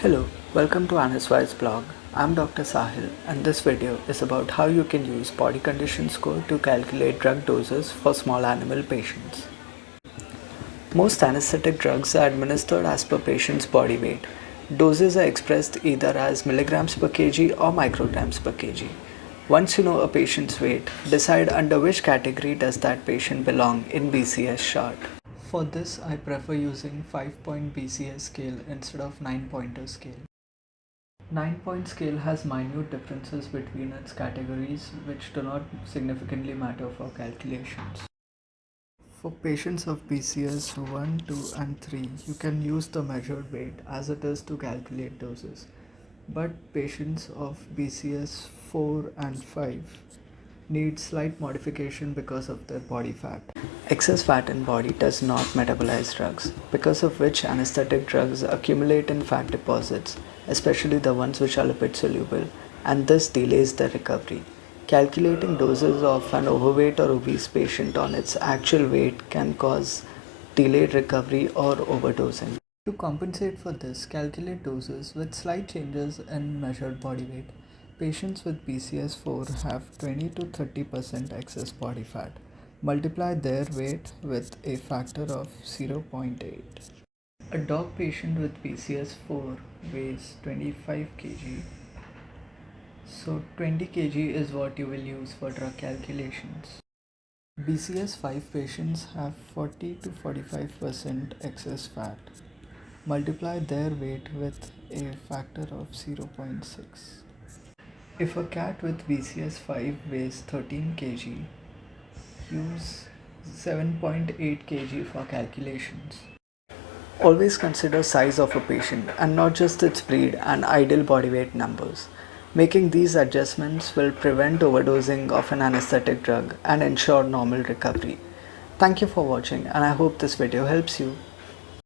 Hello, welcome to Anaswai's blog. I'm Dr. Sahil and this video is about how you can use body condition score to calculate drug doses for small animal patients. Most anesthetic drugs are administered as per patient's body weight. Doses are expressed either as milligrams per kg or micrograms per kg. Once you know a patient's weight, decide under which category does that patient belong in BCS chart. For this, I prefer using 5-point BCS scale instead of 9-pointer scale. 9-point scale has minute differences between its categories which do not significantly matter for calculations. For patients of BCS 1, 2 and 3, you can use the measured weight as it is to calculate doses. But patients of BCS 4 and 5 need slight modification because of their body fat. Excess fat in body does not metabolize drugs, because of which anesthetic drugs accumulate in fat deposits, especially the ones which are lipid soluble, and this delays their recovery. Calculating doses of an overweight or obese patient on its actual weight can cause delayed recovery or overdosing. To compensate for this, calculate doses with slight changes in measured body weight. Patients with BCS4 have 20 to 30% excess body fat. Multiply their weight with a factor of 0.8. A dog patient with BCS4 weighs 25 kg. So 20 kg is what you will use for drug calculations. BCS5 patients have 40 to 45% excess fat. Multiply their weight with a factor of 0.6. If a cat with BCS5 weighs 13 kg, use 7.8 kg for calculations. Always consider size of a patient and not just its breed and ideal body weight numbers. Making these adjustments will prevent overdosing of an anesthetic drug and ensure normal recovery. Thank you for watching and I hope this video helps you.